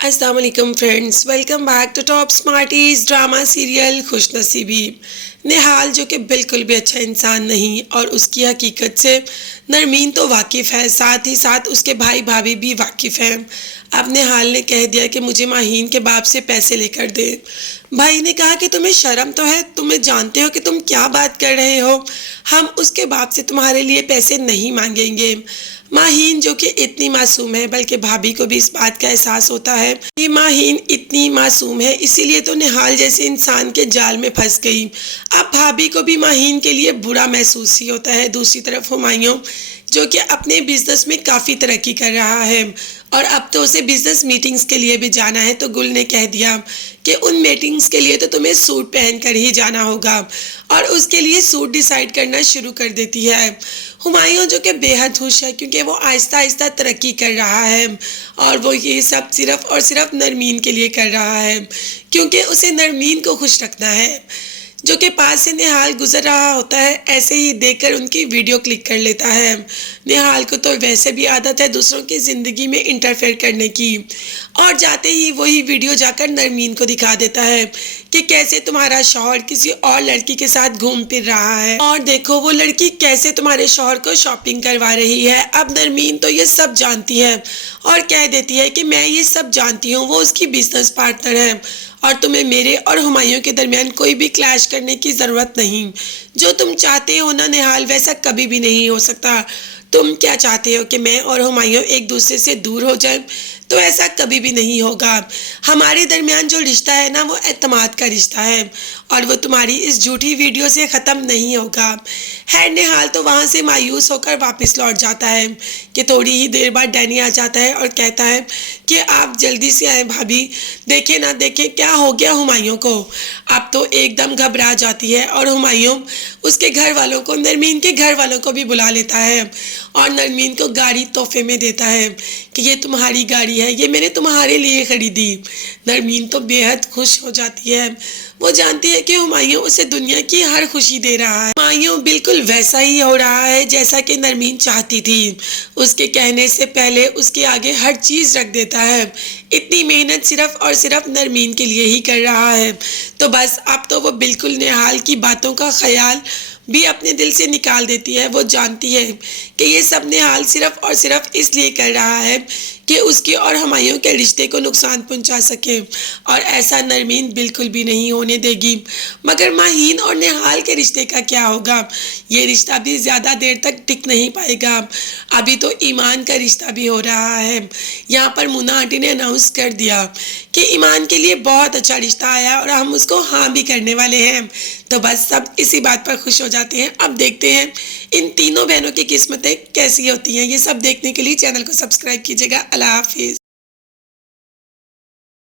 अस्सलाम वालेकुम friends, welcome back to top smarties drama serial Khush Naseebi. निहाल जो कि बिल्कुल भी अच्छा इंसान नहीं और उसकी हकीकत से नरमीन तो वाकिफ़ है, साथ ही साथ उसके भाई भाभी भी वाकिफ़ हैं। अब निहाल ने कह दिया कि मुझे माहीन के बाप से पैसे लेकर दे। भाई ने कहा कि तुम्हें शर्म तो है, तुम्हें जानते हो कि तुम क्या बात कर रहे हो, हम उसके बाप से तुम्हारे लिए पैसे नहीं मांगेंगे। माहीन जो कि इतनी मासूम है, बल्कि भाभी को भी इस बात का एहसास होता है कि माहीन इतनी मासूम है, इसीलिए तो निहाल जैसे इंसान के जाल में फंस गई। अब भाभी को भी माहीन के लिए बुरा महसूस ही होता है। दूसरी तरफ हुमायूं जो कि अपने बिजनेस में काफ़ी तरक्की कर रहा है और अब तो उसे बिजनेस मीटिंग्स के लिए भी जाना है, तो गुल ने कह दिया कि उन मीटिंग्स के लिए तो तुम्हें सूट पहन कर ही जाना होगा और उसके लिए सूट डिसाइड करना शुरू कर देती है। हुमायूं जो कि बेहद खुश है क्योंकि वो आहिस्ता आहिस्ता तरक्की कर रहा है और वो ये सब सिर्फ और सिर्फ नरमीन के लिए कर रहा है क्योंकि उसे नरमीन को खुश रखना है। जो कि पास से निहाल गुजर रहा होता है, ऐसे ही देखकर उनकी वीडियो क्लिक कर लेता है। निहाल को तो वैसे भी आदत है दूसरों की ज़िंदगी में इंटरफेयर करने की, और जाते ही वही वीडियो जाकर नरमीन को दिखा देता है कि कैसे तुम्हारा शौहर किसी और लड़की के साथ घूम फिर रहा है और देखो वो लड़की कैसे तुम्हारे शौहर को शॉपिंग करवा रही है। अब नरमीन तो ये सब जानती है और कह देती है कि मैं ये सब जानती हूँ, वो उसकी बिजनेस पार्टनर है और तुम्हें मेरे और हुमायूं के दरमियान कोई भी क्लैश करने की ज़रूरत नहीं। जो तुम चाहते हो ना निहाल, वैसा कभी भी नहीं हो सकता। तुम क्या चाहते हो कि मैं और हुमायूं एक दूसरे से दूर हो जाएं, तो ऐसा कभी भी नहीं होगा। हमारे दरमियान जो रिश्ता है ना, वो एतमाद का रिश्ता है और वो तुम्हारी इस झूठी वीडियो से ख़त्म नहीं होगा। है निहाल तो वहाँ से मायूस होकर वापस लौट जाता है कि थोड़ी ही देर बाद डैनी आ जाता है और कहता है कि आप जल्दी से आए भाभी, देखे ना देखे क्या हो गया हुमायूं को। अब तो एकदम घबरा जाती है और हुमायूं उसके घर वालों को, नरमीन के घर वालों को भी बुला लेता है और नरमीन को गाड़ी तोहफे में देता है कि ये तुम्हारी गाड़ी है, ये मैंने तुम्हारे लिए खरीदी। नरमीन तो बेहद खुश हो जाती है, वो जानती है कि हुमायूं उसे दुनिया की हर खुशी दे रहा है। हुमायूं बिल्कुल वैसा ही हो रहा है जैसा कि नरमीन चाहती थी। उसके कहने से पहले उसके आगे हर चीज़ रख देता है। इतनी मेहनत सिर्फ और सिर्फ नरमीन के लिए ही कर रहा है, तो बस अब तो वो बिल्कुल निहाल की बातों का ख्याल भी अपने दिल से निकाल देती है। वो जानती है कि ये सब निहाल सिर्फ और सिर्फ इसलिए कर रहा है कि उसके और हुमायूं के रिश्ते को नुकसान पहुंचा सके और ऐसा नरमीन बिल्कुल भी नहीं होने देगी। मगर माहीन और निहाल के रिश्ते का क्या होगा? ये रिश्ता भी ज़्यादा देर तक टिक नहीं पाएगा। अभी तो ईमान का रिश्ता भी हो रहा है। यहाँ पर मुन्ना आंटी ने अनाउंस कर दिया कि ईमान के लिए बहुत अच्छा रिश्ता आया और हम उसको हाँ भी करने वाले हैं। तो बस सब इसी बात पर खुश हो जाते हैं। अब देखते हैं इन तीनों बहनों की किस्मतें कैसी होती हैं। ये सब देखने के लिए चैनल को सब्सक्राइब कीजिएगा। अल्लाह हाफिज़।